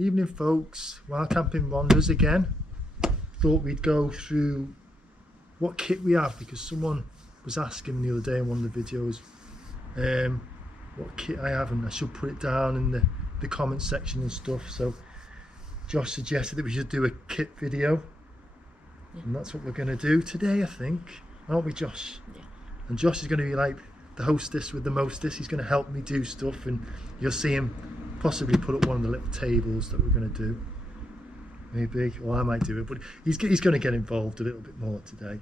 Evening folks, Wildcamping Wanderers again. Thought we'd go through what kit we have because someone was asking me the other day in one of the videos what kit I have, and I should put it down in the comment section and stuff. So Josh suggested that we should do a kit video, and that's what we're going to do today, I think, aren't we, Josh? Yeah. And Josh is going to be like the hostess with the mostest. He's going to help me do stuff, and you'll see him possibly put up one of the little tables that we're going to do. Maybe, or I might do it, but he's going to get involved a little bit more today.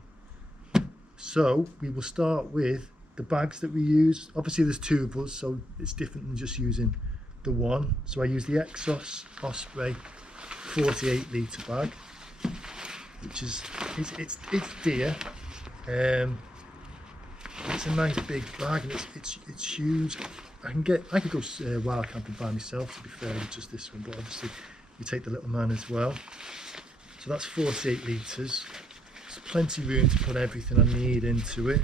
So we will start with the bags that we use. Obviously there's two of us, so it's different than just using the one. So I use the Exos Osprey 48 litre bag, which is it's dear. It's a nice big bag, and it's huge. I could go wild camping by myself, to be fair, with just this one, but obviously we take the little man as well. So that's 48 litres. There's plenty of room to put everything I need into it.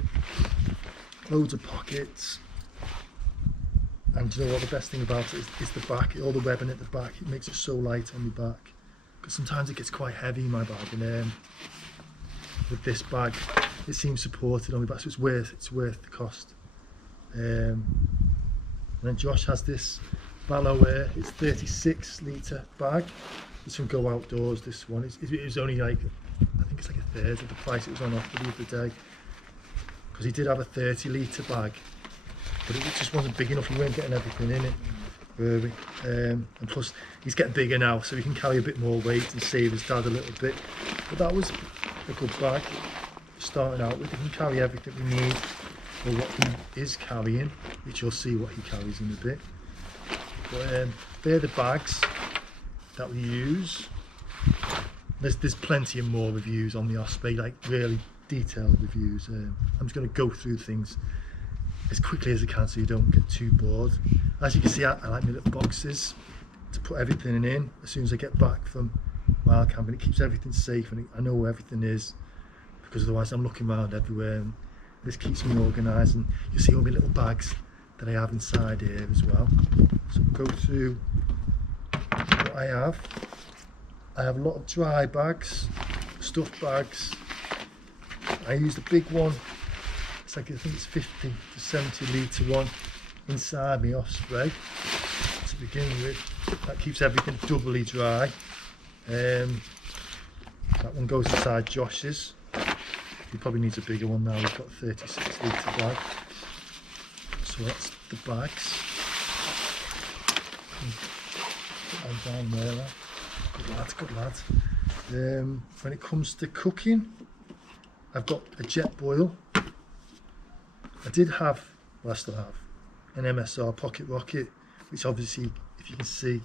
Loads of pockets. And you know what, the best thing about it is the back, all the webbing at the back. It makes it so light on the back, because sometimes it gets quite heavy, my bag, and with this bag it seems supported on the back, so it's worth the cost. And then Josh has this Valor, it's 36 litre bag. It's from Go Outdoors, this one. It was only like, I think it's like a third of the price it was on offer the other day. Because he did have a 30 litre bag, but it just wasn't big enough, he weren't getting everything in it, really. And plus, he's getting bigger now, so he can carry a bit more weight and save his dad a little bit. But that was a good bag, starting out with. He can carry everything we need, or what he is carrying, which you'll see what he carries in a bit. But they're the bags that we use. There's plenty of more reviews on the Osprey, like really detailed reviews. I'm just going to go through things as quickly as I can so you don't get too bored. As you can see, I like my little boxes to put everything in as soon as I get back from wild camping. It keeps everything safe, and I know where everything is, because otherwise I'm looking around everywhere, and this keeps me organised. And you see all my little bags that I have inside here as well. So we'll go through what I have. I have a lot of dry bags, stuffed bags. I use the big one. It's like, I think it's 50 to 70 litre one inside my Osprey to begin with. That keeps everything doubly dry. That one goes inside Josh's. He probably needs a bigger one now. We've got a 36 litre bag. So that's the bags. Put them down there. Good lad. When it comes to cooking, I've got a jet boil. I did have, well I still have, an MSR pocket rocket, which obviously, if you can see,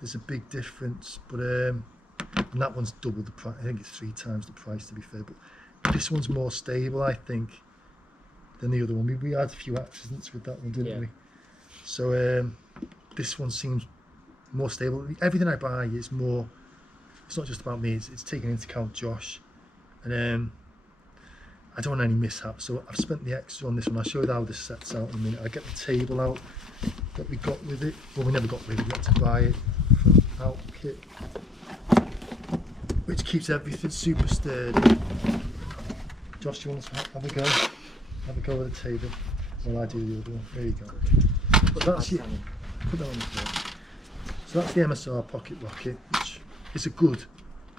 there's a big difference. But and that one's double the price. I think it's 3 times the price, to be fair. But this one's more stable, I think, than the other one. We had a few accidents with that one, didn't we? So this one seems more stable. Everything I buy is more, it's not just about me, it's taking into account Josh, and I don't want any mishaps, so I've spent the extra on this one. I'll show you how this sets out in a minute. I get the table out that we got with it. Well, we never got with it, we had to buy it from Outkit, which keeps everything super sturdy. Josh, do you want to have a go? Have a go at the table while I do the other one. There you go. But that's it. Put that on the floor. So that's the MSR pocket rocket, which is a good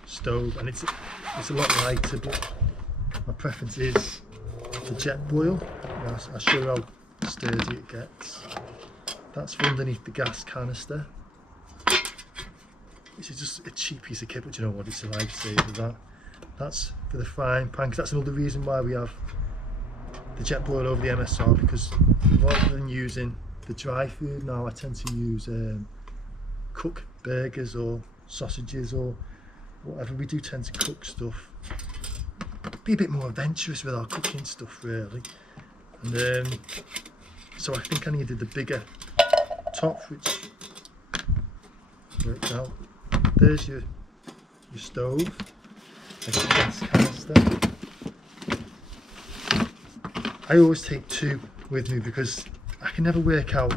stove, and it's a lot lighter, but my preference is the jet boil. I'll show you how sturdy it gets. That's for underneath the gas canister, which is just a cheap piece of kit, but you know what, it's a lifesaver. That's for the frying pan, because that's another reason why we have the jet boil over the MSR, because rather than using the dry food now, I tend to use cook burgers or sausages or whatever. We do tend to cook stuff, be a bit more adventurous with our cooking stuff, really. And so I think I needed the bigger top, which worked out. There's your stove, like a gas canister. I always take 2 with me because I can never work out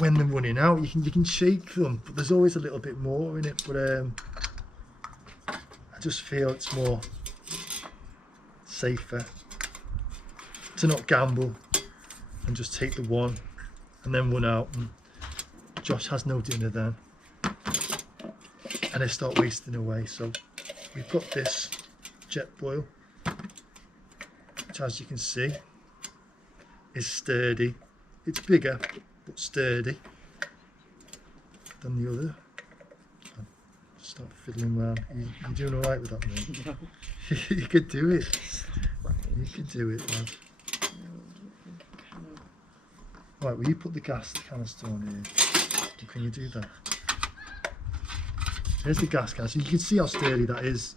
when they're running out, you can shake them, but there's always a little bit more in it. But I just feel it's more safer to not gamble and just take the one and then run out, and Josh has no dinner then, and they start wasting away. So we've got this jet boil, which, as you can see, is sturdy. It's bigger but sturdy than the other. I'll start fiddling around. You're doing all right with that, mate? No. You could do it. You could do it, lad. Right, will you put the gas canister on here? Can you do that? There's the gas canister. You can see how sturdy that is.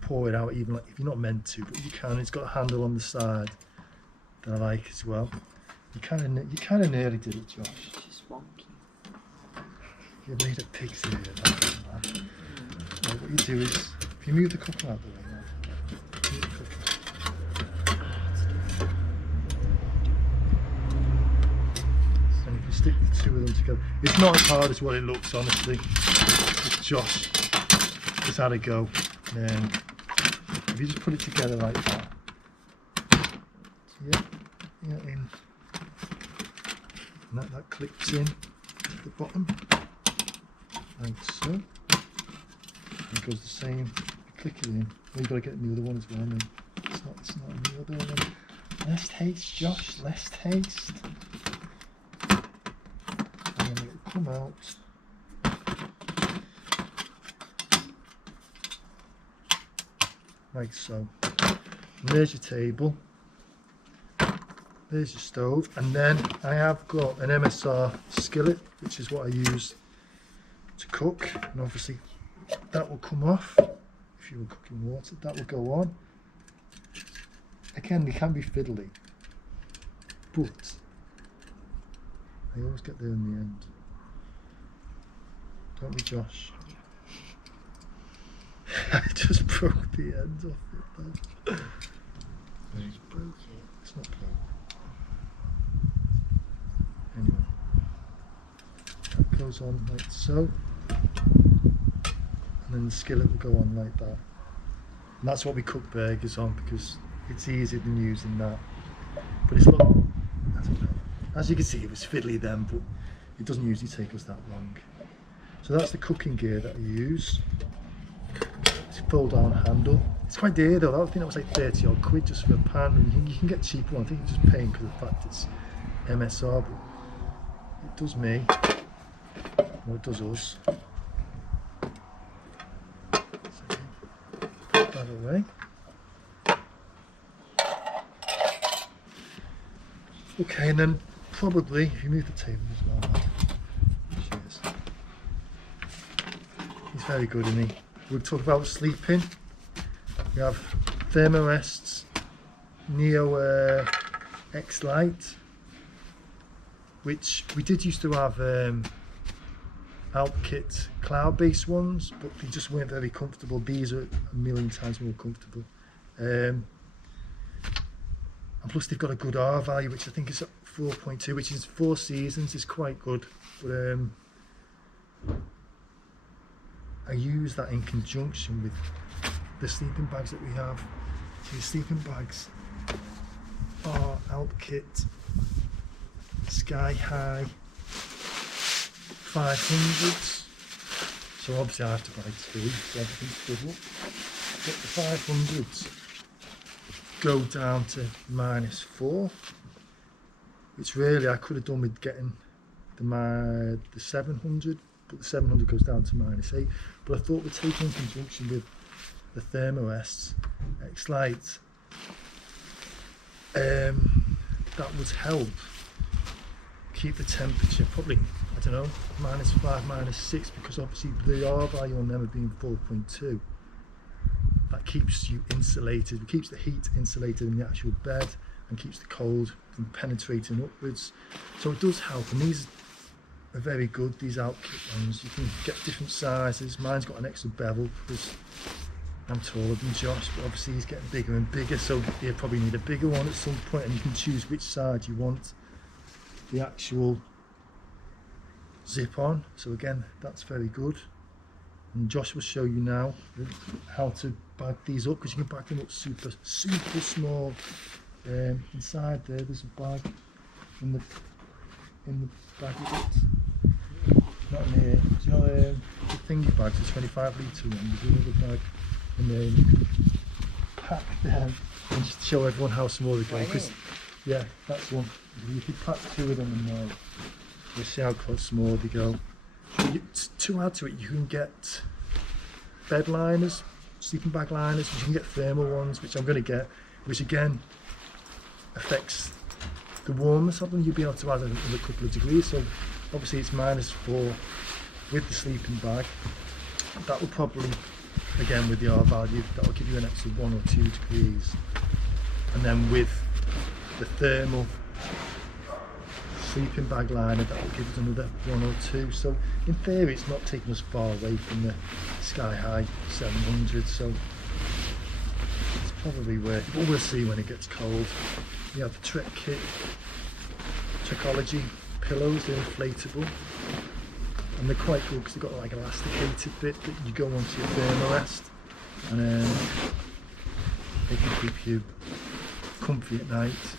Pour it out, even like if you're not meant to, but you can. It's got a handle on the side that I like as well. You kind of nearly did it, Josh. It's just wonky. You made a pig's ear. Right, what you do is, if you move the cooker out of the way now, move the cooker. And you can stick the two of them together. It's not as hard as what it looks, honestly. It's Josh has had a go. If you just put it together like that, yeah, in, and that clips in at the bottom, like so. And it goes the same. You click it in. Well, you've got to get in the other one as well. And it's not in the other one. Less haste, Josh. Less haste. And then it'll come out. Like so. And there's your table. There's your stove, and then I have got an MSR skillet, which is what I use to cook, and obviously that will come off if you were cooking water. That will go on. Again, they can be fiddly, but I always get there in the end. Don't we, Josh? I just broke the end off it though. Just broke it. It's not broke. Anyway, that goes on like so, and then the skillet will go on like that. And that's what we cook burgers on, because it's easier than using that. But it's not, I don't know. As you can see, it was fiddly then, but it doesn't usually take us that long. So that's the cooking gear that I use. It's a fold down handle. It's quite dear though. I think that was like 30 odd quid just for a pan. And you can get cheaper one. I think you're just paying because of the fact it's MSR, but it does me, or it does us. So put that away. Okay, and then probably, if you move the table as well, cheers. He's very good, isn't he? We'll talk about sleeping. We have Thermarests Neo X Lite, which we did used to have Wildcamping cloud-based ones, but they just weren't very comfortable. These are a million times more comfortable. And plus they've got a good R value, which I think is at 4.2, which is 4 seasons, is quite good. But I use that in conjunction with the sleeping bags that we have. So the sleeping bags are Wildcamping Sky High 500s. So obviously I have to buy 2, so everything's double. But the 500s go down to -4, which really I could have done with getting the 700, but the 700 goes down to -8. But I thought we'd take in conjunction with the Thermarests X Lite, that would help keep the temperature probably, I don't know, -5, -6, because obviously the R value on them being 4.2, that keeps you insulated. It keeps the heat insulated in the actual bed and keeps the cold from penetrating upwards. So it does help, and these are very good, these Wildcamping ones. You can get different sizes. Mine's got an extra bevel because I'm taller than Josh, but obviously he's getting bigger and bigger, so you probably need a bigger one at some point, and you can choose which side you want the actual zip on, so again that's very good. And Josh will show you now how to bag these up, because you can bag them up super small. Inside there's a bag in the bag bit. Not in here. Do you know the thingy bags, the 25 litre one? There's another bag, and then you can pack them and just show everyone how small they go. Because yeah, that's one. You can pack 2 of them, and you'll see how quite small they go. To add to it, you can get bed liners, sleeping bag liners, you can get thermal ones, which I'm going to get, which again affects the warmness of them. You'll be able to add another couple of degrees, so obviously it's -4 with the sleeping bag. That will probably, again with the R value, that will give you an extra 1 or 2 degrees, and then with the thermal sleeping bag liner, that will give us another 1 or 2. So in theory it's not taking us far away from the sky high 700, so it's probably worth it, but we'll see when it gets cold. We have the Trek Kit Trekology pillows, they're inflatable, and they're quite good because they've got like an elasticated bit that you go onto your thermarest, and they can keep you comfy at night.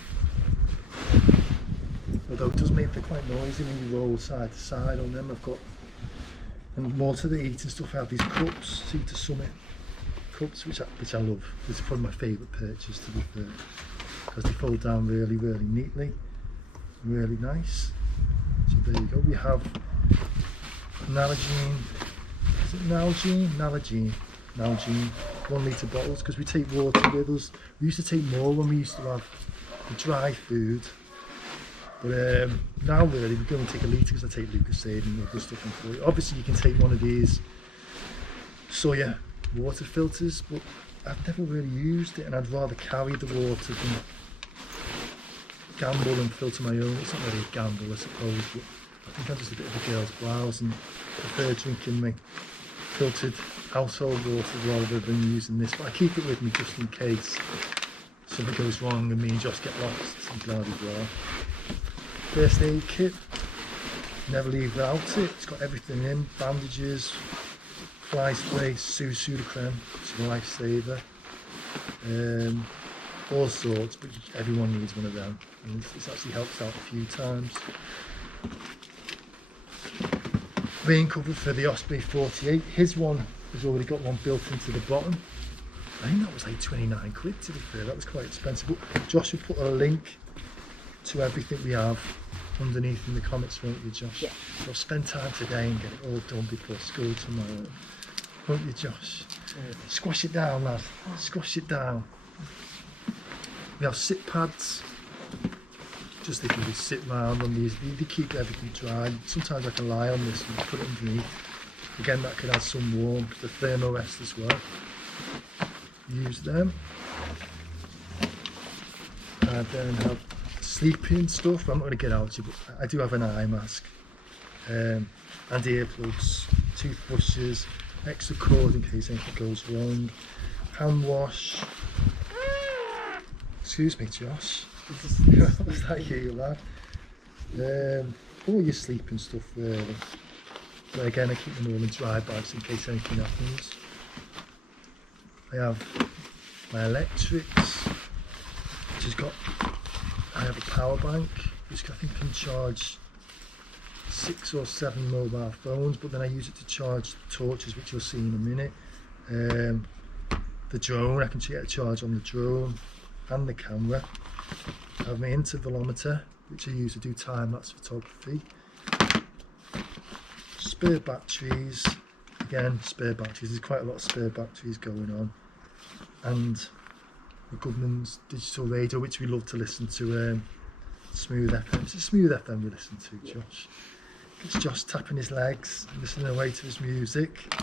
Although it does make them quite noisy when you roll side to side on them. I've got, and more to the eating stuff, I have these cups, Sea to Summit cups, which I love. It's probably my favourite purchase, to be fair, because they fold down really neatly, really nice. So there you go. We have Nalgene, is it Nalgene? Nalgene 1 litre bottles, because we take water with us. We used to take more when we used to have the dry food, but now really we can only take 1 litre, because I take Lucasade and other stuff in for it. Obviously you can take one of these soya water filters, but I've never really used it, and I'd rather carry the water than gamble and filter my own. It's not really a gamble, I suppose, but I think I'm just a bit of a girl's blouse and prefer drinking my filtered household water rather than using this. But I keep it with me just in case something goes wrong and me and Josh get lost and blah blah blah. First aid kit, never leave without it. It's got everything in: bandages, fly spray, Sudocrem, it's a lifesaver, all sorts, but everyone needs one of them, and it's actually helped out a few times. Rain cover for the Osprey 48, his one has already got one built into the bottom. I think that was like 29 quid, to be fair. That was quite expensive, but Josh will put a link to everything we have underneath in the comments, won't you, Josh? Yeah. So spend time today and get it all done before school tomorrow, won't you, Josh? Squash it down, lad, squash it down. We have sit pads, just they can just sit round on these. They keep everything dry. Sometimes I can lie on this and put it underneath. Again, that could add some warmth. The thermarest as well. Use them. And then have sleeping stuff. I'm not going to get out to you, but I do have an eye mask, and earplugs, toothbrushes, extra cord in case anything goes wrong, hand wash. Excuse me, Josh. Was that you, lad? All your sleeping stuff, really. But again, I keep them all in dry bags in case anything happens. I have my electrics, which has got, I have a power bank, which I think can charge 6 or 7 mobile phones, but then I use it to charge torches, which you'll see in a minute. The drone, I can get a charge on the drone and the camera. I have my intervalometer, which I use to do time-lapse photography. Spare batteries, again spare batteries, there's quite a lot of spare batteries going on. And the Goodman's digital radio, which we love to listen to, Smooth FM. It's a Smooth FM we listen to, Josh. It's Josh tapping his legs, listening away to his music.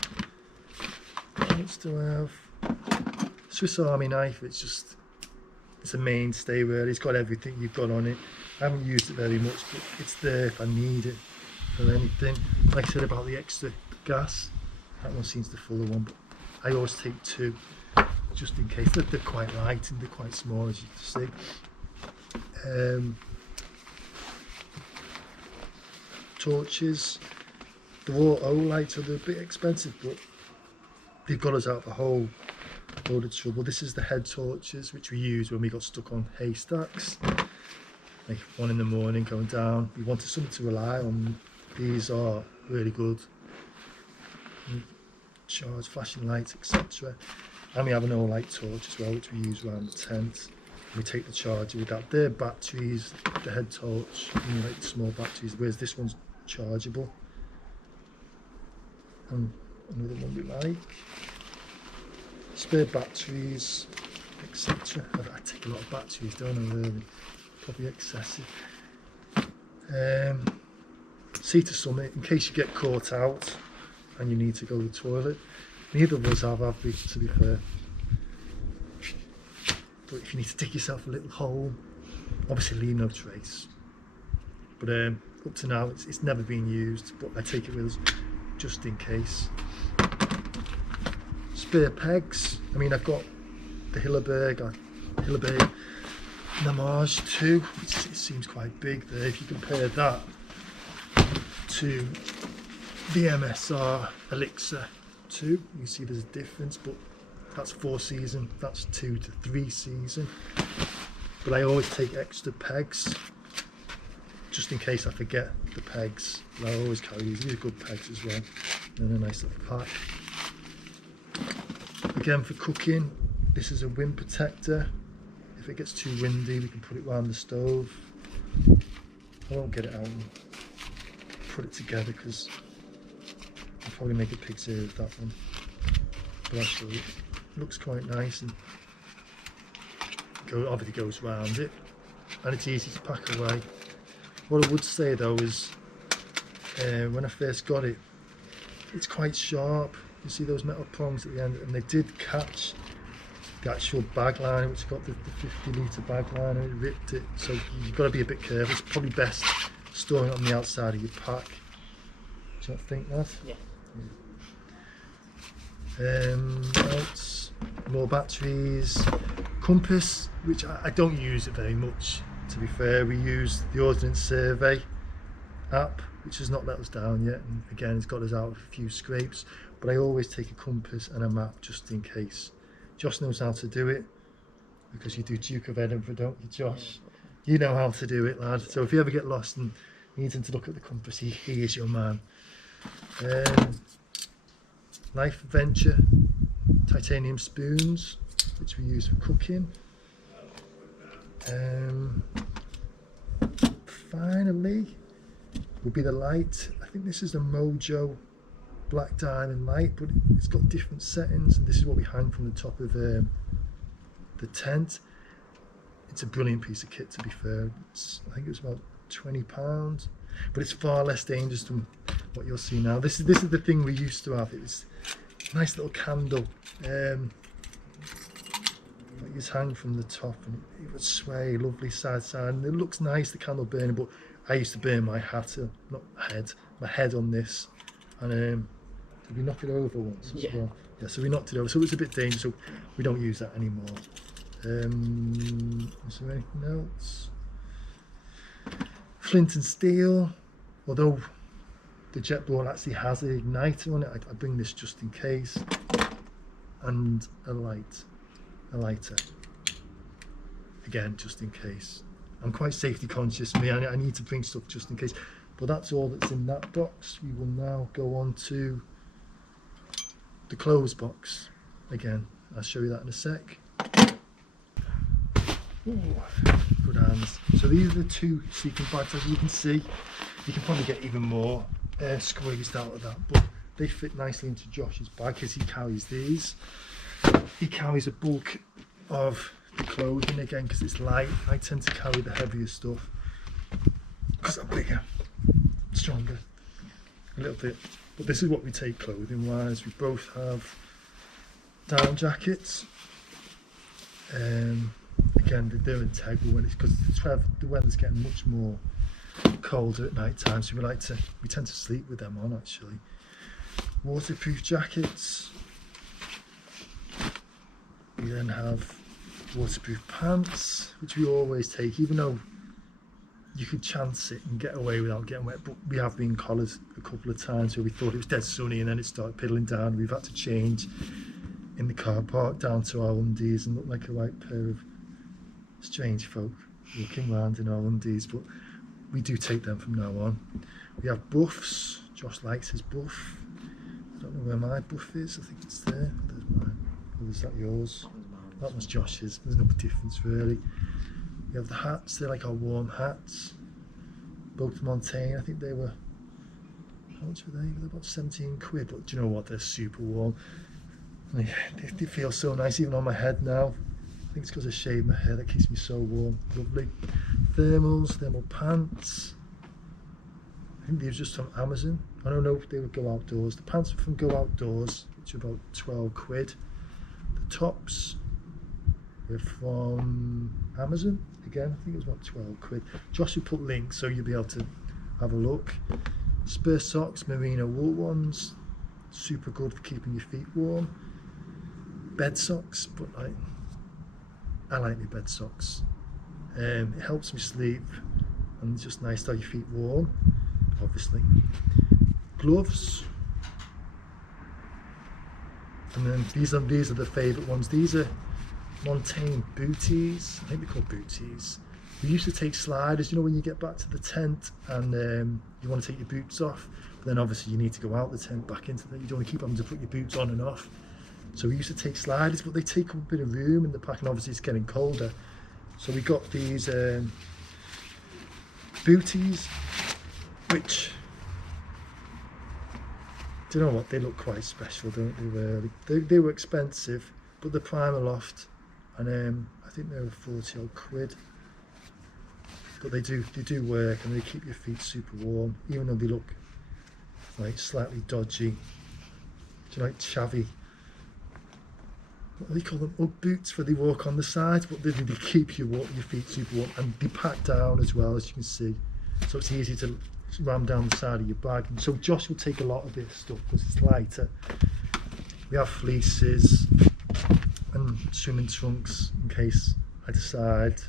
What else do I have? Swiss Army knife, it's a mainstay really. It's got everything you've got on it. I haven't used it very much, but it's there if I need it for anything. Like I said about the extra gas, that one seems the fuller one, but I always take 2 just in case. They're quite light and they're quite small, as you can see. Torches, They're all Olight, so they're a bit expensive, but they've got us out of a whole load of trouble. This is the head torches which we used when we got stuck on haystacks. Like 1 in the morning going down. We wanted something to rely on. These are really good. Charge, flashing lights, etc. And we have an Olight torch as well, which we use around the tent. We take the charger with that. They're batteries, the head torch, like the small batteries, whereas this one's chargeable. And another one we like. Spare batteries, etc. I take a lot of batteries, don't I, really? Probably excessive. Sea to summit, in case you get caught out and you need to go to the toilet. Neither of us have we, to be fair. But if you need to dig yourself a little hole, obviously leave no trace. But up to now, it's never been used, but I take it with us just in case. Spare pegs. I mean, I've got the Hilleberg Namage 2, which it seems quite big there. If you compare that to the MSR Elixir 2, you can see there's a difference, but that's 4 season, that's 2 to 3 season. But I always take extra pegs just in case I forget the pegs. I always carry these. These are good pegs as well, and a nice little pack. Again, for cooking, this is a wind protector. If it gets too windy, we can put it around the stove. I won't get it out and put it together because I'll probably make a pig's ear of that one. But actually, it looks quite nice and obviously goes round it, and it's easy to pack away. What I would say though is, when I first got it, it's quite sharp. You see those metal prongs at the end, and they did catch the actual bag liner, which got the 50 litre bag liner. It ripped it, so you've got to be a bit careful. It's probably best storing it on the outside of your pack. Do you not think that? Yeah. Else, more batteries, compass, which I don't use it very much, to be fair. We use the Ordnance Survey app, which has not let us down yet, and again it's got us out of a few scrapes, but I always take a compass and a map just in case. Josh knows how to do it, because you do Duke of Edinburgh, don't you, Josh? Yeah. You know how to do it, lad. So if you ever get lost and needing to look at the compass, he is your man. Knife Adventure titanium spoons, which we use for cooking. Finally will be the light. I think this is a Mojo Black Diamond light, but it's got different settings, and this is what we hang from the top of the tent. It's a brilliant piece of kit, to be fair. I think it was about £20, but it's far less dangerous than what you'll see now. This is the thing we used to have. It's a nice little candle that you just hang from the top, and it would sway lovely side to side, and it looks nice, the candle burning. But I used to burn my my head on this, and did we knock it over once as well? Yeah, so we knocked it over, so it's a bit dangerous, so we don't use that anymore. Is there anything else? Flint and steel, although the Jetboil actually has an igniter on it, I bring this just in case, and a lighter, again just in case. I'm quite safety conscious, I need to bring stuff just in case. But that's all that's in that box. We will now go on to the clothes box. Again, I'll show you that in a sec. Ooh, good hands. So these are the 2 sleeping bags. As you can see, you can probably get even more squeezed out of that, but they fit nicely into Josh's bag because he carries these. He carries a bulk of the clothing, again because it's light. I tend to carry the heavier stuff because I'm bigger, stronger a little bit. But this is what we take clothing wise. We both have down jackets. Again, they're integral when it's because the weather's getting much more colder at night time, so we tend to sleep with them on actually. Waterproof jackets. We then have waterproof pants, which we always take, even though you could chance it and get away without getting wet, but we have been collared a couple of times where we thought it was dead sunny and then it started piddling down. We've had to change in the car park down to our undies and look like a right pair of strange folk walking around in our undies, but we do take them from now on. We have buffs. Josh likes his buff. I don't know where my buff is. I think it's there. There's mine. Or is that yours? That was Josh's. There's no difference really. We have the hats. They're like our warm hats. Both Montaigne. I think they were, how much were they? They're about 17 quid. But do you know what? They're super warm. They feel so nice even on my head now. I think it's because I shaved my hair that keeps me so warm. Lovely. Thermals, thermal pants. I think these are just from Amazon. I don't know if they would Go Outdoors. The pants are from Go Outdoors, which are about 12 quid. The tops are from Amazon. Again, I think it was about 12 quid. Josh will put links so you'll be able to have a look. Spur socks, merino wool ones. Super good for keeping your feet warm. Bed socks, but I like my bed socks. It helps me sleep and it's just nice to have your feet warm, obviously. Gloves, and then these are the favourite ones. These are Montaigne booties. I think they're called booties. We used to take sliders, you know, when you get back to the tent and you want to take your boots off, but then obviously you need to go out the tent back into the, you don't want to keep having to put your boots on and off. So we used to take sliders, but they take up a bit of room in the pack and obviously it's getting colder. So we got these booties, which, do you know what, they look quite special, don't they really? They were expensive, but they're Primaloft, and I think they were 40 odd quid. But they do work and they keep your feet super warm, even though they look like slightly dodgy. Do you like chavvy? What do they call them? Ugg boots, where they walk on the sides, but they keep your feet super warm, and they pack down as well, as you can see. So it's easy to ram down the side of your bag. And so Josh will take a lot of this stuff because it's lighter. We have fleeces and swimming trunks in case I decide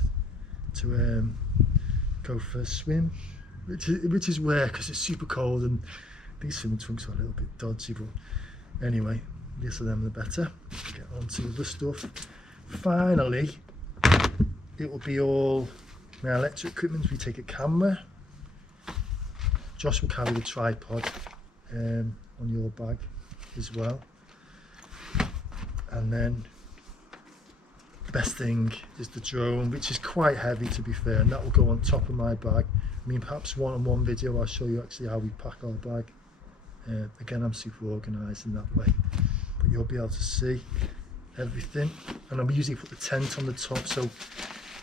to go for a swim, which is rare because it's super cold and these swimming trunks are a little bit dodgy, but anyway, these are them the better. Get on to the stuff. Finally, it will be all my electric equipment. We take a camera. Josh will carry the tripod on your bag as well. And then the best thing is the drone, which is quite heavy to be fair, and that will go on top of my bag. I mean, perhaps one-on-one video I'll show you actually how we pack our bag. Again, I'm super organised in that way, but you'll be able to see everything. And I'm usually put the tent on the top, so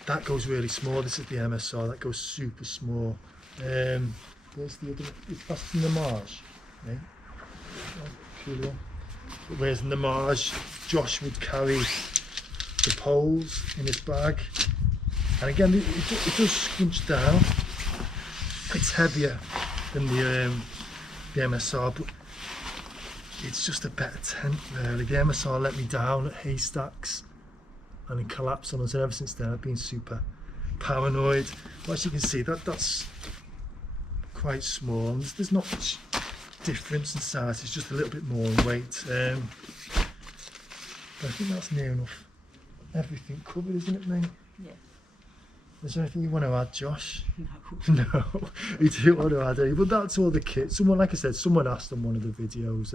that goes really small. This is the MSR, that goes super small. Where's the other? That's the Namage, right? Oh, where's the Namage? Josh would carry the poles in his bag, and again it does scrunch down. It's heavier than the MSR, but it's just a better tent really. The MSR let me down at Haystacks and it collapsed on us, and ever since then I've been super paranoid. But as you can see, that's quite small, and there's not much difference in size, it's just a little bit more in weight. But I think that's near enough everything covered, isn't it, mate? Yeah. Is there anything you want to add, Josh? No. No, you don't want to add any, but that's all the kit. Someone, like I said, someone asked on one of the videos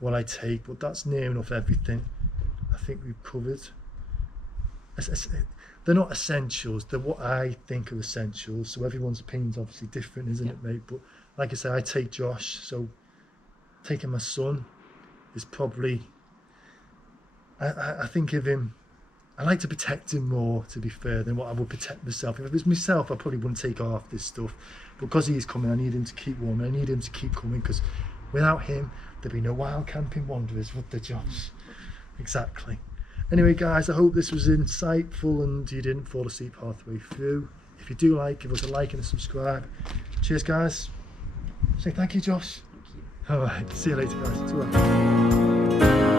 what I take, but that's near enough everything I think we've covered. They're not essentials, they're what I think are essentials, so everyone's opinion's obviously different, isn't it, mate? But like I said, I take Josh, so taking my son is probably, I think of him, I like to protect him more, to be fair, than what I would protect myself. If it was myself, I probably wouldn't take half this stuff. But because he's coming, I need him to keep warm, and I need him to keep coming, because without him, there'd be no wild camping wanderers, would there, Josh? Exactly. Anyway, guys, I hope this was insightful and you didn't fall asleep halfway through. If you do like, give us a like and a subscribe. Cheers, guys. Say thank you, Josh. Thank you. All right, see you later, guys. Ta-ra.